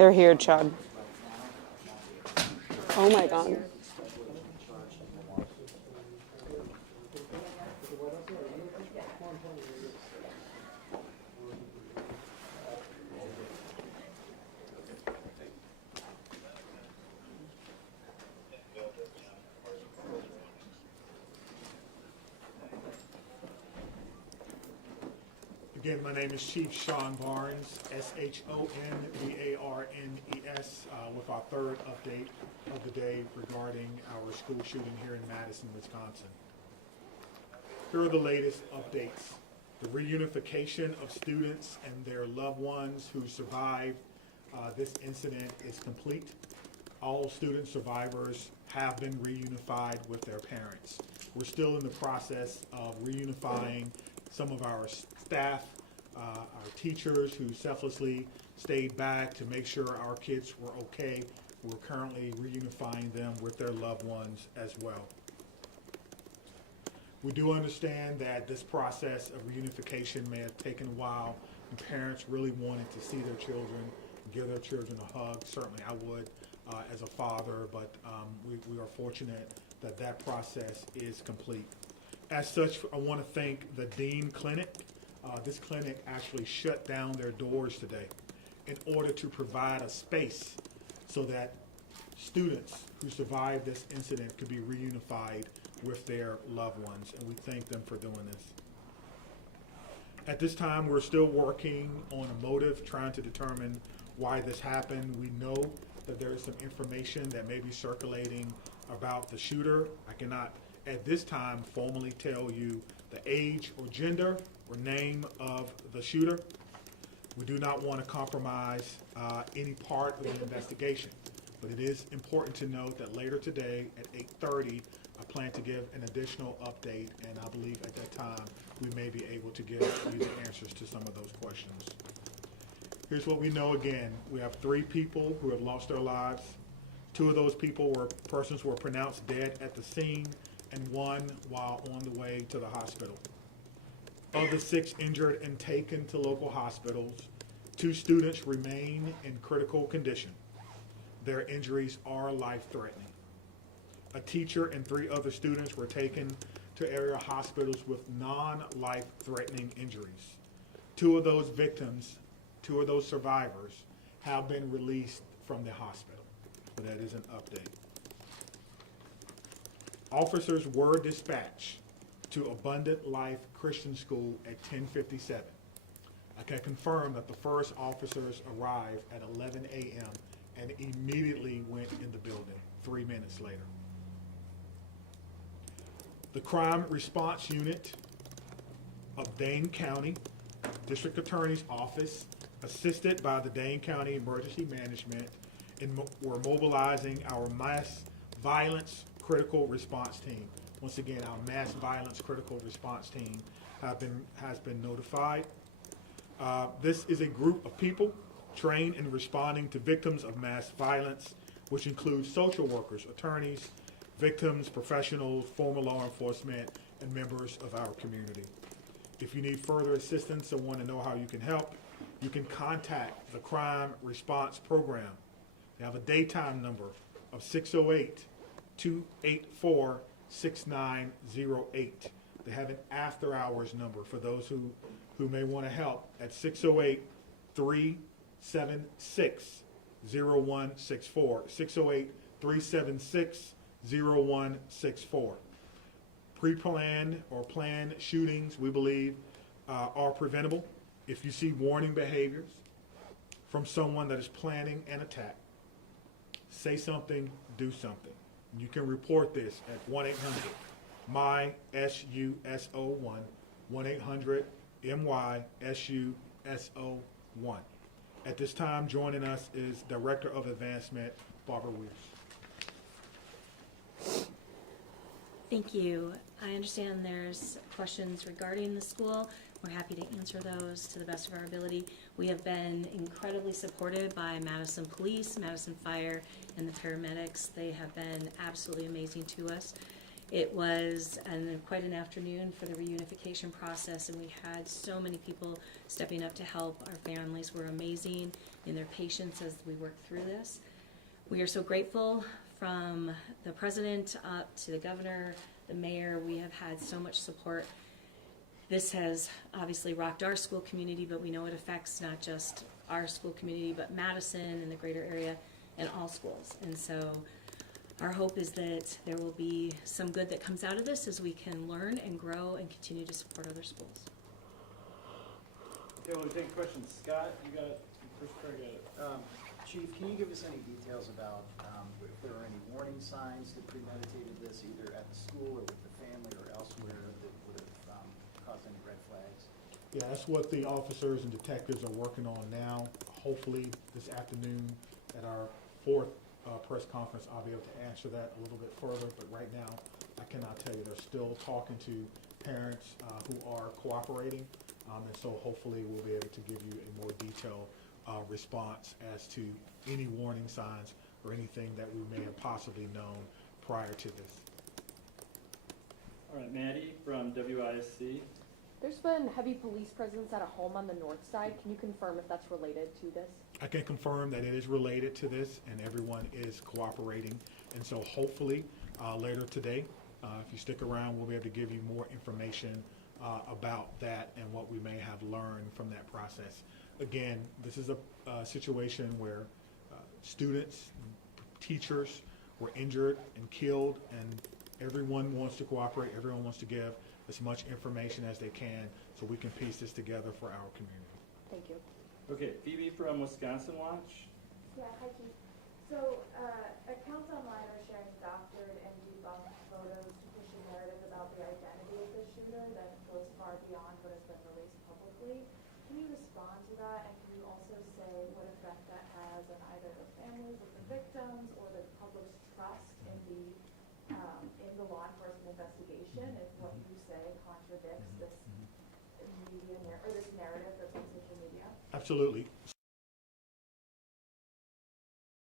They're here, Chad. Oh my God. Again, my name is Chief Sean Barnes, S-H-O-N-B-A-R-N-E-S, with our third update of the day regarding our school shooting here in Madison, Wisconsin. Here are the latest updates. The reunification of students and their loved ones who survived this incident is complete. All student survivors have been reunified with their parents. We're still in the process of reunifying some of our staff, our teachers who selflessly stayed back to make sure our kids were okay. We're currently reunifying them with their loved ones as well. We do understand that this process of reunification may have taken a while, and parents really wanted to see their children, give their children a hug. Certainly I would as a father, but we are fortunate that that process is complete. As such, I want to thank the Dean Clinic. This clinic actually shut down their doors today in order to provide a space so that students who survived this incident could be reunified with their loved ones, and we thank them for doing this. At this time, we're still working on a motive, trying to determine why this happened. We know that there is some information that may be circulating about the shooter. I cannot at this time formally tell you the age or gender or name of the shooter. We do not want to compromise any part of the investigation, but it is important to note that later today at 8:30, I plan to give an additional update, and I believe at that time we may be able to give you the answers to some of those questions. Here's what we know again. We have 3 people who have lost their lives. 2 of those people were persons who were pronounced dead at the scene, and 1 while on the way to the hospital. Of the 6 injured and taken to local hospitals, 2 students remain in critical condition. Their injuries are life-threatening. A teacher and 3 other students were taken to area hospitals with non-life-threatening injuries. 2 of those victims, 2 of those survivors, have been released from the hospital. So that is an update. Officers were dispatched to Abundant Life Christian School at 10:57. I can confirm that the first officers arrived at 11 a.m. and immediately went in the building 3 minutes later. The Crime Response Unit of Dane County District Attorney's Office, assisted by the Dane County Emergency Management, were mobilizing our mass violence critical response team. Once again, our mass violence critical response team has been notified. This is a group of people trained in responding to victims of mass violence, which includes social workers, attorneys, victims, professionals, former law enforcement, and members of our community. If you need further assistance or want to know how you can help, you can contact the Crime Response Program. They have a daytime number of 608-284-6908. They have an after-hours number for those who may want to help at 608-376-0164. 608-376-0164. Pre-planned or planned shootings, we believe, are preventable. If you see warning behaviors from someone that is planning an attack, say something, do something. You can report this at 1-800-MY-SUSO1, 1-800-MY-SUSO1. At this time, joining us is Director of Advancement, Barbara Weirs. Thank you. I understand there's questions regarding the school. We're happy to answer those to the best of our ability. We have been incredibly supported by Madison Police, Madison Fire, and the paramedics. They have been absolutely amazing to us. It was quite an afternoon for the reunification process, and we had so many people stepping up to help. Our families were amazing in their patience as we worked through this. We are so grateful, from the president up to the governor, the mayor. We have had so much support. This has obviously rocked our school community, but we know it affects not just our school community, but Madison and the greater area and all schools. And so our hope is that there will be some good that comes out of this as we can learn and grow and continue to support other schools. Okay, well, we take questions. Scott, you got it. First part, got it. Chief, can you give us any details about if there are any warning signs that premeditated this, either at the school or with the family or elsewhere, that would have caused any red flags? Yeah, that's what the officers and detectives are working on now. Hopefully this afternoon at our fourth press conference, I'll be able to answer that a little bit further, but right now I cannot tell you. They're still talking to parents who are cooperating, and so hopefully we'll be able to give you a more detailed response as to any warning signs or anything that we may have possibly known prior to this. All right, Maddie from WISC. There's been heavy police presence at a home on the north side. Can you confirm if that's related to this? I can confirm that it is related to this and everyone is cooperating. And so hopefully later today, if you stick around, we'll be able to give you more information about that and what we may have learned from that process. Again, this is a situation where students, teachers were injured and killed, and everyone wants to cooperate, everyone wants to give as much information as they can so we can piece this together for our community. Thank you. Okay, Phoebe from Wisconsin Watch. Yeah, hi Keith. So, accounts online are sharing doctored and debunked photos to push a narrative about the identity of the shooter that goes far beyond what has been released publicly. Can you respond to that, and can you also say what effect that has on either the families of the victims or the public's trust in the law enforcement investigation if what you say contradicts this media or this narrative that's on social media? Absolutely.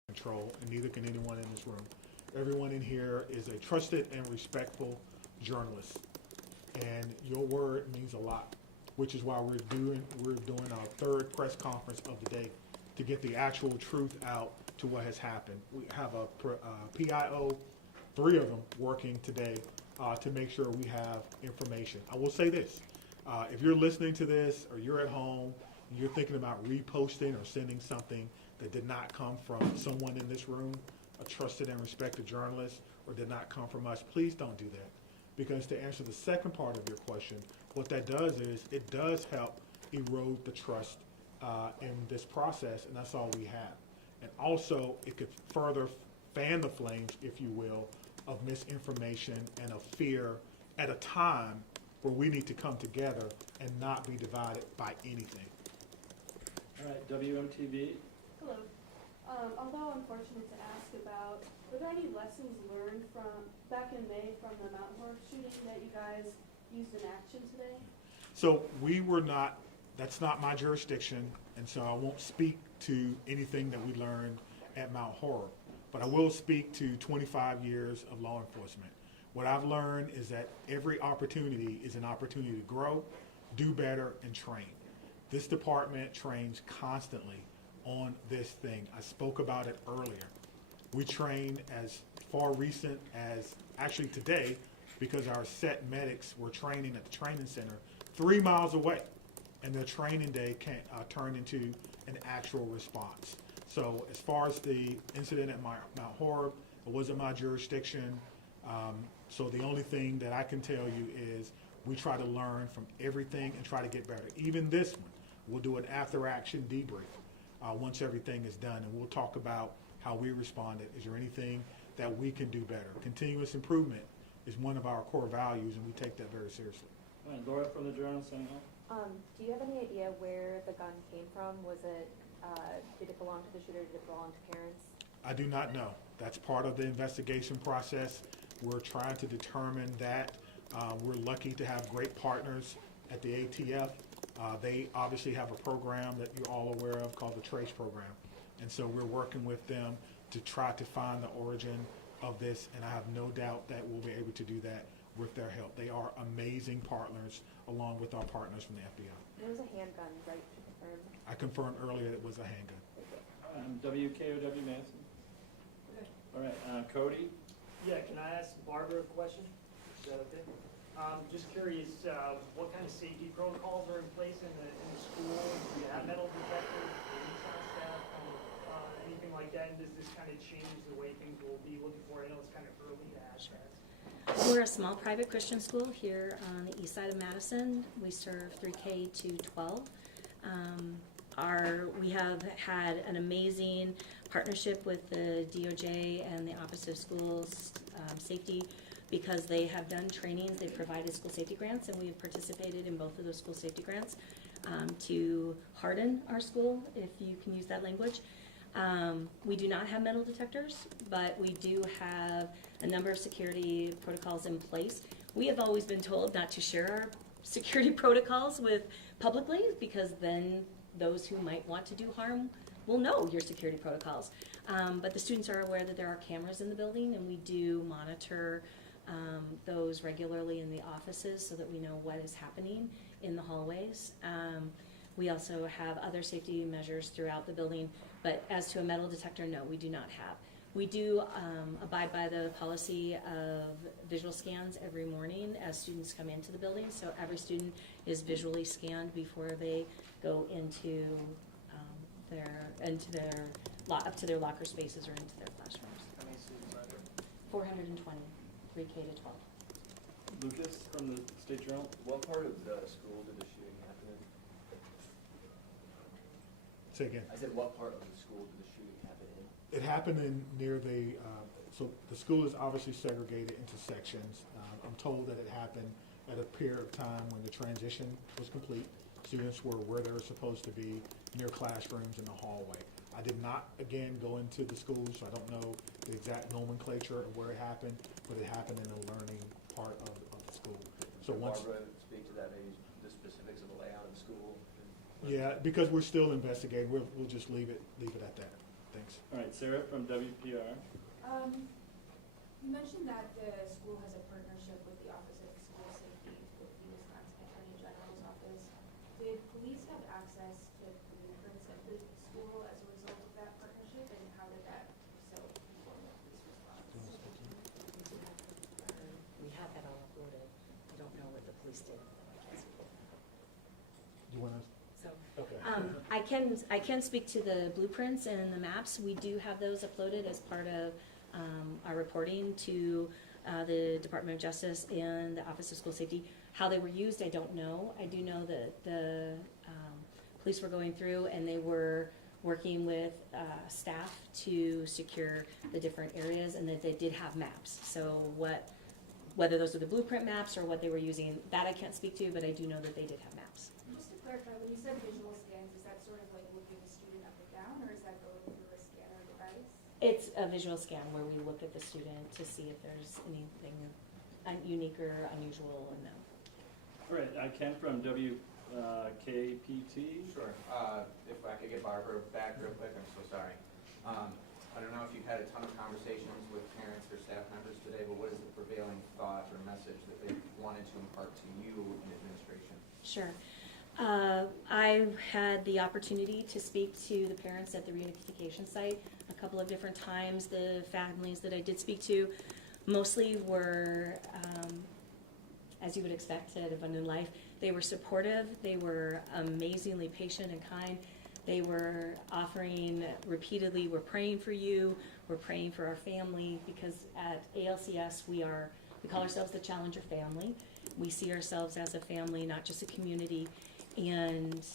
Control, and neither can anyone in this room. Everyone in here is a trusted and respectful journalist, and your word means a lot, which is why we're doing our third press conference of the day to get the actual truth out to what has happened. We have a PIO, 3 of them, working today to make sure we have information. I will say this, if you're listening to this or you're at home and you're thinking about reposting or sending something that did not come from someone in this room, a trusted and respected journalist, or did not come from us, please don't do that. Because to answer the second part of your question, what that does is it does help erode the trust in this process, and that's all we have. And also, it could further fan the flames, if you will, of misinformation and of fear at a time where we need to come together and not be divided by anything. All right, WMTV. Hello. Although unfortunate to ask about, were there any lessons learned from back in May from the Mount Horeb shooting that you guys used in action today? So that's not my jurisdiction, and so I won't speak to anything that we learned at Mount Horeb. But I will speak to 25 years of law enforcement. What I've learned is that every opportunity is an opportunity to grow, do better, and train. This department trains constantly on this thing. I spoke about it earlier. We train as far recent as actually today, because our set medics were training at the training center 3 miles away, and their training day turned into an actual response. So as far as the incident at Mount Horeb, it wasn't my jurisdiction. So the only thing that I can tell you is we try to learn from everything and try to get better. Even this one, we'll do an after-action debrief once everything is done, and we'll talk about how we responded. Is there anything that we can do better? Continuous improvement is one of our core values, and we take that very seriously. All right, Laura from the Journal, saying hi. Do you have any idea where the gun came from? Was it, did it belong to the shooter? Did it belong to parents? I do not know. That's part of the investigation process. We're trying to determine that. We're lucky to have great partners at the ATF. They obviously have a program that you're all aware of called the TRACE program. And so we're working with them to try to find the origin of this, and I have no doubt that we'll be able to do that their help. They are amazing partners, along with our partners from the FBI. It was a handgun, right, to confirm? I confirmed earlier it was a handgun. WKOW Madison. Okay. All right, Cody? Yeah, can I ask Barbara a question? Is that okay? Just curious, what kind of safety protocols are in place in the school? Do you have metal detectors, police on staff, anything like that? And does this kind of change the way things will be looking for? I know it's kind of early to ask that. We're a small private Christian school here on the east side of Madison. We serve 3K to 12. We have had an amazing partnership with the DOJ and the Office of Schools Safety, because they have done trainings, they've provided school safety grants, and we have participated in both of those school safety grants to harden our school, if you can use that language. We do not have metal detectors, but we do have a number of security protocols in place. We have always been told not to share our security protocols with publicly, because then those who might want to do harm will know your security protocols. But the students are aware that there are cameras in the building, and we do monitor those regularly in the offices so that we know what is happening in the hallways. We also have other safety measures throughout the building, but as to a metal detector, no, we do not have. We do abide by the policy of visual scans every morning as students come into the building, so every student is visually scanned before they go into up to their locker spaces or into their classrooms. How many students are there? 420, 3K to 12. Lucas from the State Journal. What part of the school did the shooting happen in? Say again. I said, what part of the school did the shooting happen in? It happened near the, so the school is obviously segregated into sections. I'm told that it happened at a period of time when the transition was complete. Students were where they were supposed to be, near classrooms in the hallway. I did not, again, go into the school, so I don't know the exact nomenclature of where it happened, but it happened in the learning part of the school. So once, Barbara, speak to that, maybe the specifics of the layout of the school. yeah, because we're still investigating, we'll just leave it at that. Thanks. All right, Sarah from WPR. You mentioned that the school has a partnership with the Office of School Safety with the Wisconsin Attorney General's office. Did police have access to blueprints at the school as a result of that partnership, and how did that so inform the police response? We have that all uploaded. I don't know what the police did. You want to? So, Okay. I can speak to the blueprints and the maps. We do have those uploaded as part of our reporting to the Department of Justice and the Office of School Safety. How they were used, I don't know. I do know that the police were going through and they were working with staff to secure the different areas, and that they did have maps. So whether those were the blueprint maps or what they were using, that I can't speak to, but I do know that they did have maps. Just to clarify, when you said visual scans, is that sort of like looking a student up and down, or is that going through a scanner device? It's a visual scan where we look at the student to see if there's anything unique or unusual or no. All right, Ken from WKPT. Sure. If I could get Barbara back real quick, I'm so sorry. I don't know if you've had a ton of conversations with parents or staff members today, but what is the prevailing thought or message that they wanted to impart to you in administration? Sure. I had the opportunity to speak to the parents at the reunification site a couple of different times. The families that I did speak to mostly were, as you would expect at Abundant Life, they were supportive, they were amazingly patient and kind. They were offering repeatedly, we're praying for you, we're praying for our family, because at ALCS we call ourselves the Challenger family. We see ourselves as a family, not just a community, and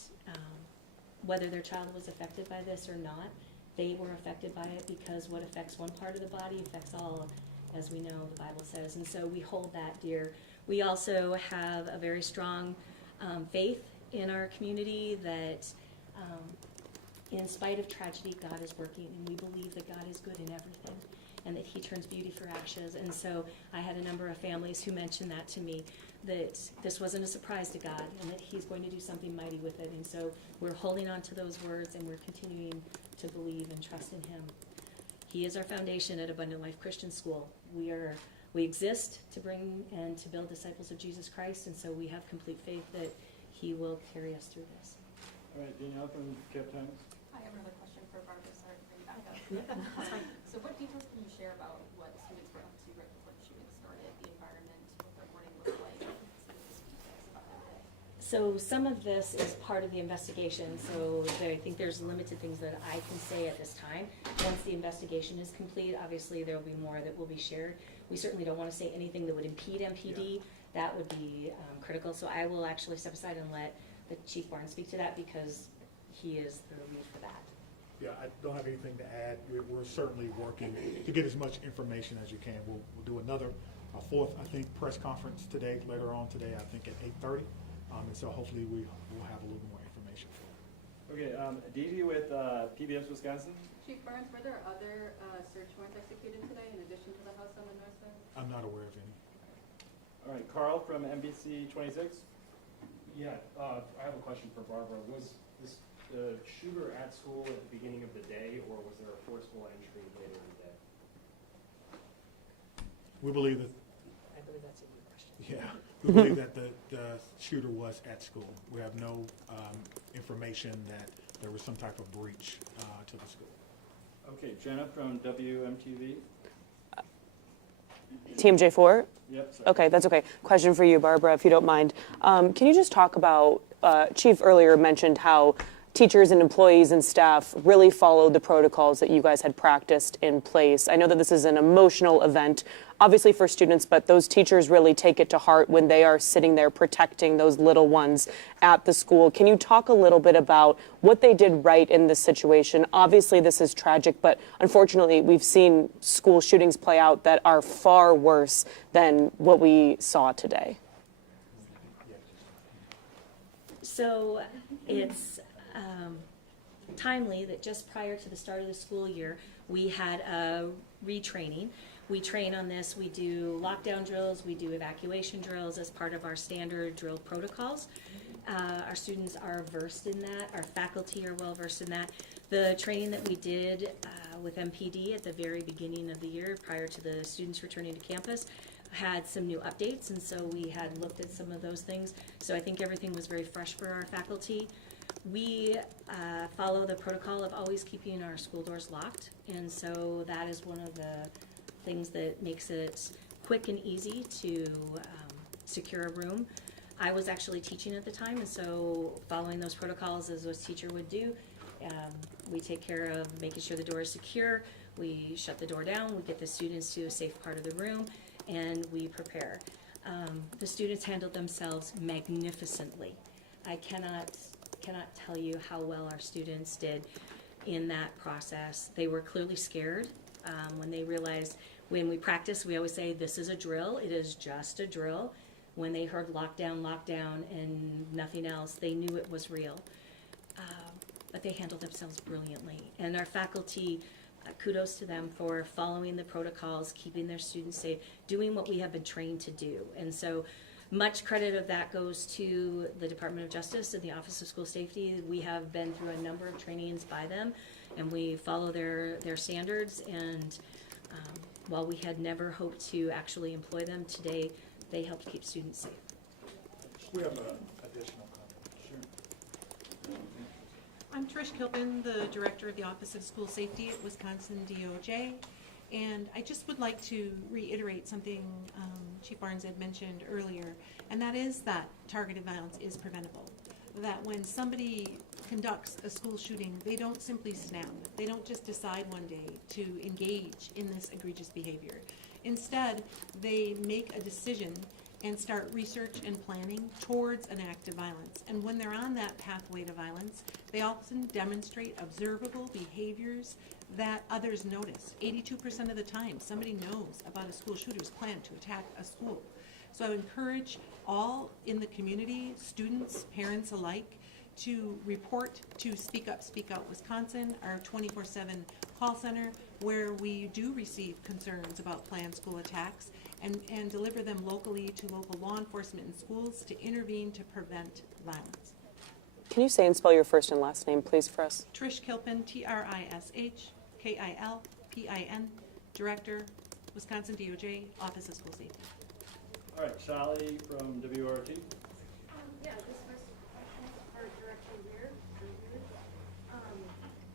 whether their child was affected by this or not, they were affected by it, because what affects one part of the body affects all, as we know the Bible says, and so we hold that dear. We also have a very strong faith in our community that in spite of tragedy, God is working, and we believe that God is good in everything, and that He turns beauty for ashes. And so I had a number of families who mentioned that to me, that this wasn't a surprise to God, and that He's going to do something mighty with it. And so we're holding on to those words, and we're continuing to believe and trust in Him. He is our foundation at Abundant Life Christian School. We are we exist to bring and to build disciples of Jesus Christ, and so we have complete faith that he will carry us through this. All right, Danielle from Cap Times. I have another question for Barbara, sorry for bringing back up. So what details can you share about what students were up to right before the shooting started, the environment, what their morning looked like, some of the details about that day? So some of this is part of the investigation, so I think there's limited things that I can say at this time. Once the investigation is complete, obviously there will be more that will be shared. We certainly don't want to say anything that would impede MPD. That would be critical, so I will actually step aside and let the Chief Barnes speak to that because he is the lead for that. Yeah, I don't have anything to add. We're certainly working to get as much information as you can. We'll do another, fourth, I think, press conference today, later on today, I think at 8:30. And so hopefully we will have a little more information for you. Okay, Davey with PBS Wisconsin. Chief Barnes, were there other search warrants executed today in addition to the house on the north side? I'm not aware of any. All right, Carl from NBC 26. Yeah, I have a question for Barbara. Was this the shooter at school at the beginning of the day, or was there a forceful entry later in the day? We believe that, I believe that's a good question. yeah, we believe that the shooter was at school. We have no information that there was some type of breach to the school. Okay, Jenna from WMTV. TMJ4? Yep, sorry. Okay, that's okay. Question for you, Barbara, if you don't mind. Can you just talk about, Chief earlier mentioned how teachers and employees and staff really followed the protocols that you guys had practiced in place. I know that this is an emotional event, obviously for students, but those teachers really take it to heart when they are sitting there protecting those little ones at the school. Can you talk a little bit about what they did right in this situation? Obviously, this is tragic, but unfortunately, we've seen school shootings play out that are far worse than what we saw today. So it's timely that just prior to the start of the school year, we had a retraining. We train on this. We do lockdown drills. We do evacuation drills as part of our standard drill protocols. Our students are versed in that. Our faculty are well versed in that. The training that we did with MPD at the very beginning of the year prior to the students returning to campus had some new updates, and so we had looked at some of those things. So I think everything was very fresh for our faculty. We follow the protocol of always keeping our school doors locked, and so that is one of the things that makes it quick and easy to secure a room. I was actually teaching at the time, and so following those protocols as a teacher would do, we take care of making sure the door is secure. We shut the door down, we get the students to a safe part of the room, and we prepare. The students handled themselves magnificently. I cannot tell you how well our students did in that process. They were clearly scared when they realized, when we practice, we always say, this is a drill, it is just a drill. When they heard lockdown, lockdown, and nothing else, they knew it was real. But they handled themselves brilliantly. And our faculty, kudos to them for following the protocols, keeping their students safe, doing what we have been trained to do. And so much credit of that goes to the Department of Justice and the Office of School Safety. We have been through a number of trainings by them, and we follow their standards. And while we had never hoped to actually employ them, today they helped keep students safe. We have an additional comment. Sure. I'm Trish Kilpin, the Director of the Office of School Safety at Wisconsin DOJ. And I just would like to reiterate something Chief Barnes had mentioned earlier, and that is that targeted violence is preventable. That when somebody conducts a school shooting, they don't simply snap. They don't just decide one day to engage in this egregious behavior. Instead, they make a decision and start research and planning towards an act of violence. And when they're on that pathway to violence, they often demonstrate observable behaviors that others notice. 82% of the time, somebody knows about a school shooter's plan to attack a school. So I encourage all in the community, students, parents alike, to report to Speak Up Wisconsin, our 24/7 call center, where we do receive concerns about planned school attacks and deliver them locally to local law enforcement and schools to intervene to prevent violence. Can you say and spell your first and last name, please, for us? Trish Kilpin, TRISHKILPIN, Director, Wisconsin DOJ, Office of School Safety. All right, Charlie from WRT. Yeah, this first question is for Director Weir.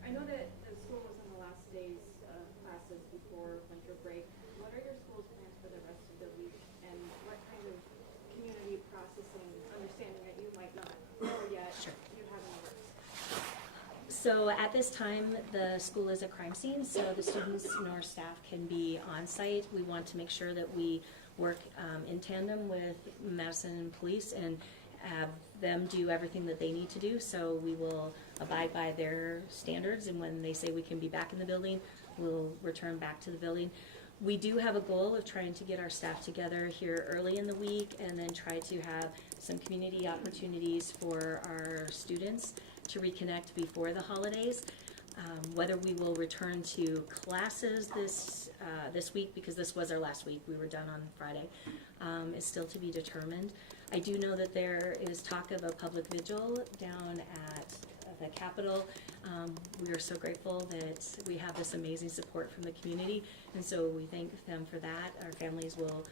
I know that the school was on the last days of classes before winter break. What are your school's plans for the rest of the week? And what kind of community processing, understanding that you might not know yet, you have in the works? So at this time, the school is a crime scene, so the students nor staff can be on site. We want to make sure that we work in tandem with Madison Police and have them do everything that they need to do. So we will abide by their standards, and when they say we can be back in the building, we'll return back to the building. We do have a goal of trying to get our staff together here early in the week and then try to have some community opportunities for our students to reconnect before the holidays. Whether we will return to classes this week, because this was our last week, we were done on Friday, is still to be determined. I do know that there is talk of a public vigil down at the Capitol. We are so grateful that we have this amazing support from the community, and so we thank them for that. Our families will,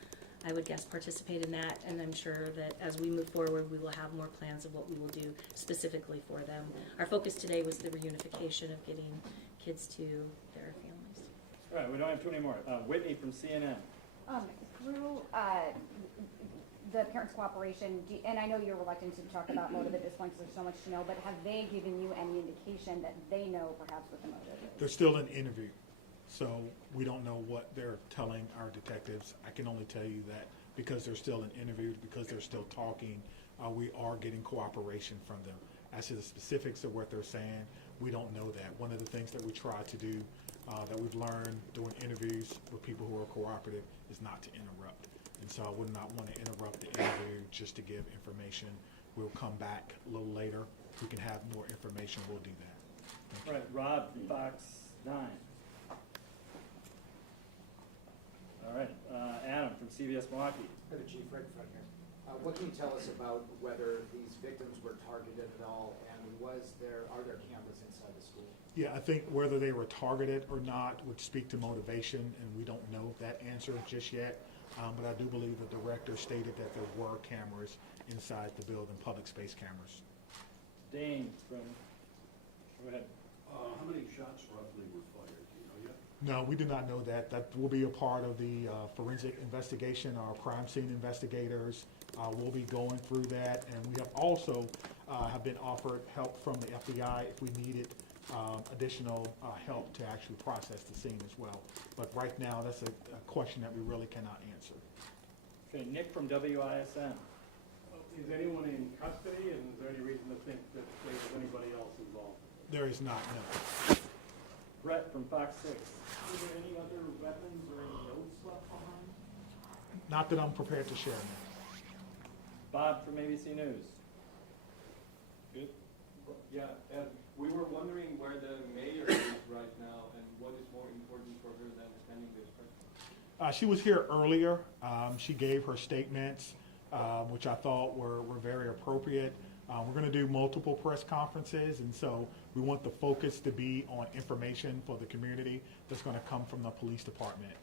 I would guess, participate in that, and I'm sure that as we move forward, we will have more plans of what we will do specifically for them. Our focus today was the reunification of getting kids to their families. All right, we don't have too many more. Whitney from CNN. Through the parents' cooperation, and I know you're reluctant to talk about motive at this point because there's so much to know, but have they given you any indication that they know perhaps what the motive is? They're still in interview, so we don't know what they're telling our detectives. I can only tell you that because they're still in interview, because they're still talking, we are getting cooperation from them. As to the specifics of what they're saying, we don't know that. One of the things that we try to do, that we've learned doing interviews with people who are cooperative, is not to interrupt. And so I would not want to interrupt the interview just to give information. We'll come back a little later. If we can have more information, we'll do that. All right, Rob from Fox 9. All right, Adam from CBS Milwaukee. For the chief, right in front here. What can you tell us about whether these victims were targeted at all, and are there cameras inside the school? Yeah, I think whether they were targeted or not would speak to motivation, and we don't know that answer just yet. But I do believe the director stated that there were cameras inside the building, public space cameras. Dane from, go ahead. How many shots roughly were fired? Do you know yet? No, we do not know that. That will be a part of the forensic investigation. Our crime scene investigators will be going through that, and we have also have been offered help from the FBI if we needed additional help to actually process the scene as well. But right now, that's a question that we really cannot answer. Okay, Nick from WISN. Is anyone in custody, and is there any reason to think that there's anybody else involved? There is not, no. Brett from Fox 6. Is there any other weapons or any notes left behind? Not that I'm prepared to share now. Bob from ABC News. Good. Yeah, we were wondering where the mayor is right now and what is more important for her than attending this press. She was here earlier. She gave her statements, which I thought were very appropriate. We're going to do multiple press conferences, and so we want the focus to be on information for the community that's going to come from the police department.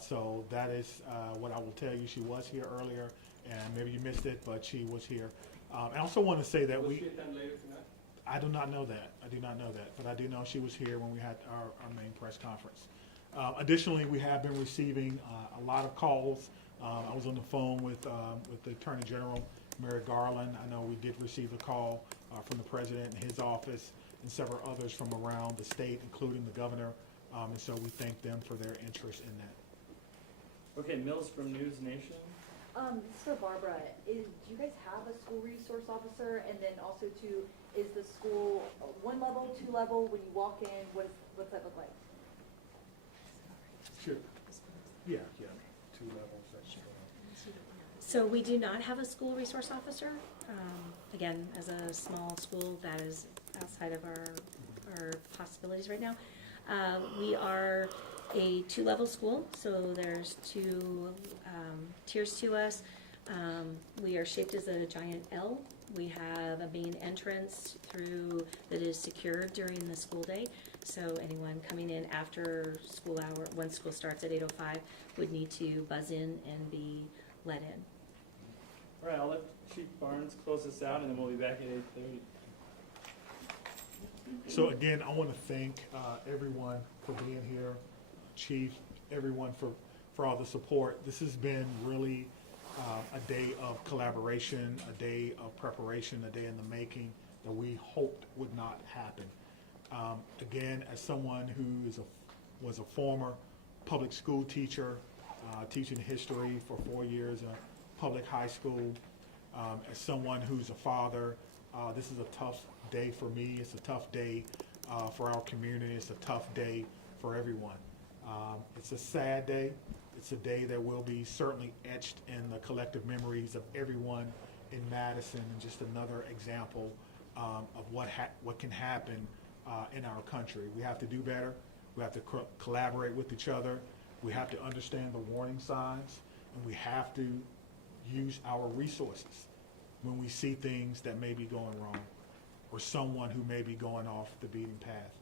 So that is what I will tell you. She was here earlier, and maybe you missed it, but she was here. I also want to say that Will she attend later tonight? I do not know that. I do not know that, but I do know she was here when we had our main press conference. Additionally, we have been receiving a lot of calls. I was on the phone with the Attorney General, Merrick Garland. I know we did receive a call from the President and his office and several others from around the state, including the governor, and so we thank them for their interest in that. Okay, Mills from News Nation. This is for Barbara. Do you guys have a school resource officer? And then also too, is the school 1 level, 2 level? When you walk in, what's that look like? Sure. Yeah, 2 levels. That's So we do not have a school resource officer. Again, as a small school, that is outside of our possibilities right now. We are a 2-level school, so there's 2 tiers to us. We are shaped as a giant L. We have a main entrance through that is secured during the school day. So anyone coming in after school hour, when school starts at 8:05, would need to buzz in and be let in. All right, I'll let Chief Barnes close this out, and then we'll be back at 8:30. So again, I want to thank everyone for being here, Chief, everyone for all the support. This has been really a day of collaboration, a day of preparation, a day in the making that we hoped would not happen. Again, as someone who was a former public school teacher, teaching history for 4 years in a public high school, as someone who's a father, this is a tough day for me. It's a tough day for our community. It's a tough day for everyone. It's a sad day. It's a day that will be certainly etched in the collective memories of everyone in Madison, and just another example of what can happen in our country. We have to do better. We have to collaborate with each other. We have to understand the warning signs, and we have to use our resources when we see things that may be going wrong, or someone who may be going off the beaten path.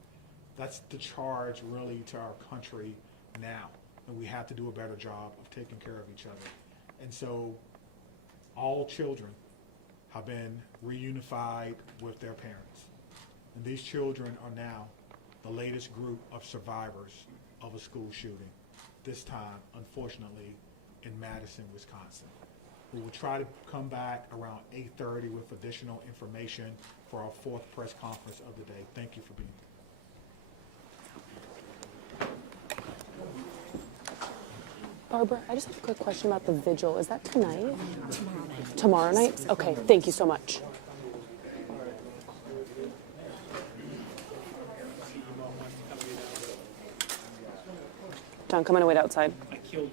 That's the charge really to our country now, and we have to do a better job of taking care of each other. And so all children have been reunified with their parents. And these children are now the latest group of survivors of a school shooting, this time, unfortunately, in Madison, Wisconsin. We will try to come back around 8:30 with additional information for our 4th press conference of the day. Thank you for being here. Barbara, I just have a quick question about the vigil. Is that tonight? Tomorrow night? Okay, thank you so much. John, come on and wait outside. I killed